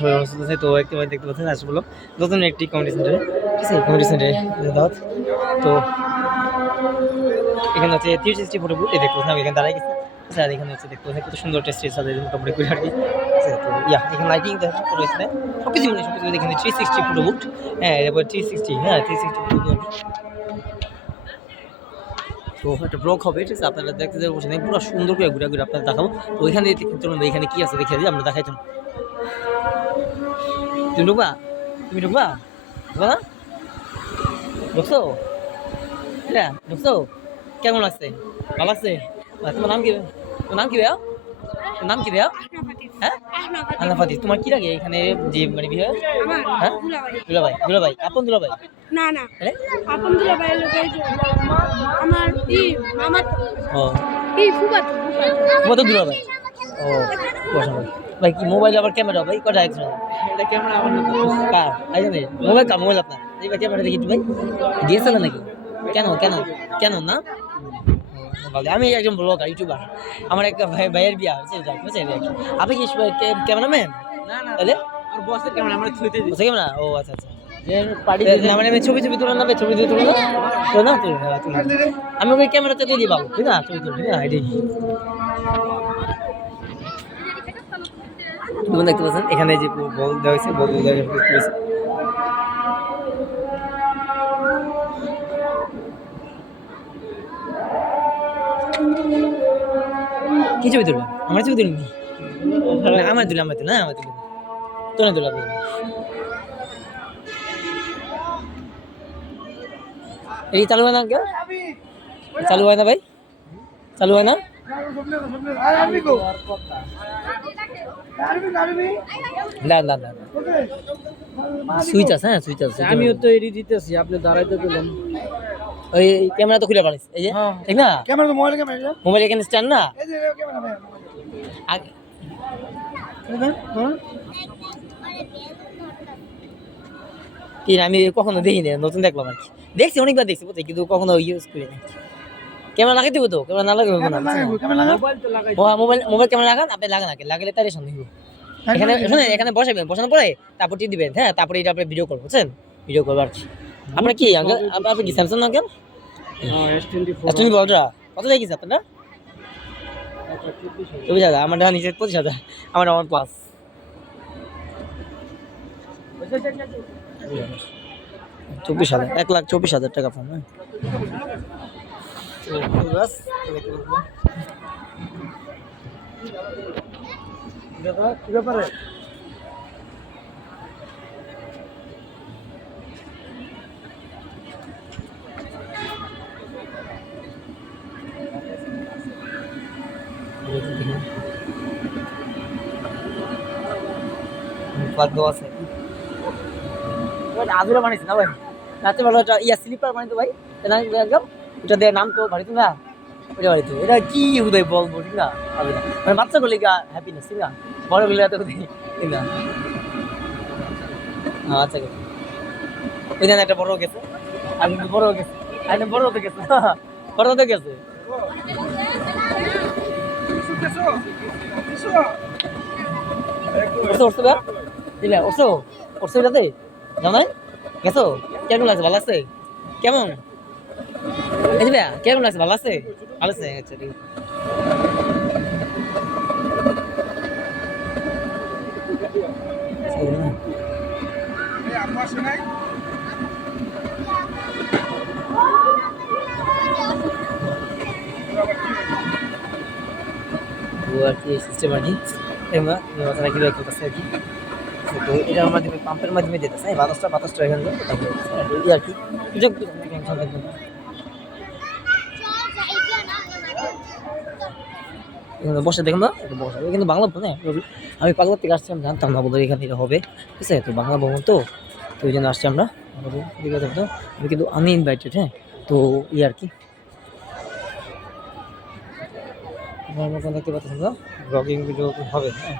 সবাই অবস্থা আছে। তো একটু দেখতে পাচ্ছেন আসলে বলো নতুন একটি কমিউনিটি সেন্টারে, ঠিক আছে? কমিউনিটি সেন্টারে দাওয়াত। তো এখানে হচ্ছে 360 ফটো বুথ দেখতে পাচ্ছেন, আমি এখানে দাঁড়াই গেছি। স্যার এখানে হচ্ছে দেখতে পাচ্ছেন কত সুন্দর টেস্ট আছে মোটামুটি করে আর কি। তো এখানে লাইটিং রয়েছে, সবকিছু মানে সবকিছু এখানে 360 ফটো বুথ। হ্যাঁ, এরপর 360, হ্যাঁ 360 ফটো বুথ। তো একটা ব্লগ হবে, ঠিক আছে? আপনারা দেখতে যাবো, বসে পুরো সুন্দর করে ঘুরে ঘুরে আপনারা দেখাবো। তো ওইখানে চলুন, এখানে কি আছে দেখে দিই, আমরা দেখাই। চলুন, তুমি ঢুকবা? তুমি ঢুকবা? ঢুকবা? ঢুকছো? হ্যাঁ ঢুকছো? কেমন লাগছে? ভালো লাগছে? তোমার নাম কি? তোমার নাম কি ভাইয়া? তোমার নাম কি ভাইয়া? হ্যাঁ, আহনাফাতি। তোমার কি লাগে এখানে যে মানে বিয়ে? হ্যাঁ, দুলাভাই। দুলাভাই আপন দুলাভাই? না না, আপন দুলাভাই লোকে আমার মামার ও ফুফাতো ফুফাতো দুলাভাই। ও ভাই, কি মোবাইল আবার ক্যামেরা ভাই কটা আছে? এটা ক্যামেরা আমার না, কার আইজনে মোবাইল কা মোবাইল আপনার? এই ভাই ক্যামেরা দেখি ভাই, ডিএসএলআর নাকি? কেন কেন কেন না? আমি একজন ব্লগার, ইউটিউবার। আমার একটা ভাইয়ের বিয়া হচ্ছে, আপনি কি ক্যামেরাম্যান? না না, তাহলে আর বসের ক্যামেরা আমরা ছুঁতে দিই। ক্যামেরা? ও আচ্ছা আচ্ছা। মানে ছবি তুলে না, ছবি তুলে না আমি ওই ক্যামেরাতে দিয়ে পাবো, ঠিক না? ছবি তুলে, ঠিক না? দেখতে পাচ্ছেন এখানে যে বল দেওয়া হয়েছে, বল দেওয়া হয়েছে। কি ছবি তুলবেন? আমার ছবি তুলবেন? আমার তুলে না, আমার তুলে তোনে তোলা। এই চালু হয় না? কেউ চালু হয় না ভাই? চালু হয় না? সুইচ আছে, হ্যাঁ সুইচ আছে। আমিও তো এডি দিতেছি, আপনি দাঁড়াইতে দিলেন। ওই ক্যামেরা তো খুলে পারিস, এই যে ঠিক না? ক্যামেরা তো মোবাইল ক্যামেরা, মোবাইল এখানে স্ট্যান্ড না? এই যে ক্যামেরা ভাই কি আমি কখনো দেখিনি, নতুন দেখলাম আর কি। দেখছি অনেকবার দেখছি বুঝছি, কিন্তু কখনো ইউজ করি না। ক্যামেরা লাগাই দেবো তো? ক্যামেরা না লাগাবো না? মোবাইল তো লাগাই। মোবাইল ক্যামেরা লাগান, আপনি লাগান আগে, লাগালে তারই সন্দেহ। এখানে শুনে, এখানে বসাবেন, বসানোর পরে তারপর টি দিবেন, হ্যাঁ তারপরে এটা আপনি ভিডিও করবো, বুঝছেন? ভিডিও করবো আর কি। আপনার কি আঙ্কেল? আপনি কি স্যামসাং আঙ্কেল? S24 আলট্রা কত দিয়ে গেছে আপনারা? 24,000। আমার নিচে 25,000। আমার প্লাস 24,000, 1,24,000 টাকা ফোন। হ্যাঁ কি ব্যাপারে? আছে আজুরা বানিয়েছে না ভাই? রাতে ভালো স্লিপার বানিয়ে ভাই, একদম এটা দিয়ে নাম তো বাড়িতে না, ওটা বাড়িতে। এটা কি উদয় বলবো, ঠিক না? মানে বাচ্চা গুলি হ্যাপিনেস, ঠিক না? বড় গুলি এত ঠিক না? আচ্ছা, ওই জন্য একটা বড় গেছে, আর কিন্তু বড় গেছে, আর বড় হতে গেছে, বড় হতে গেছে। গেছো? কেমন লাগছে? ভালো আছে? কেমন কেমন লাগছে? ভালো আছে? ভালো আছে, আচ্ছা ঠিক আর কি সিস্টেম আর কি। আর কি তো এটার মাধ্যমে, পাম্পের মাধ্যমে যেতেছে, বাতাসটা এখানে আর কি। বসে দেখুন না, বসা কিন্তু বাংলা ভবন। আমি পাগলার থেকে আসছি, আমি জানতাম না বোধহয় এখানে এটা হবে, ঠিক আছে? তো বাংলা ভবন তো ওই জন্য আসছি আমরা। আমি কিন্তু আমি ইনভাইটেড, হ্যাঁ। তো আর কি দেখতে পাচ্ছেন, ব্লগিং ভিডিও হবে, হ্যাঁ।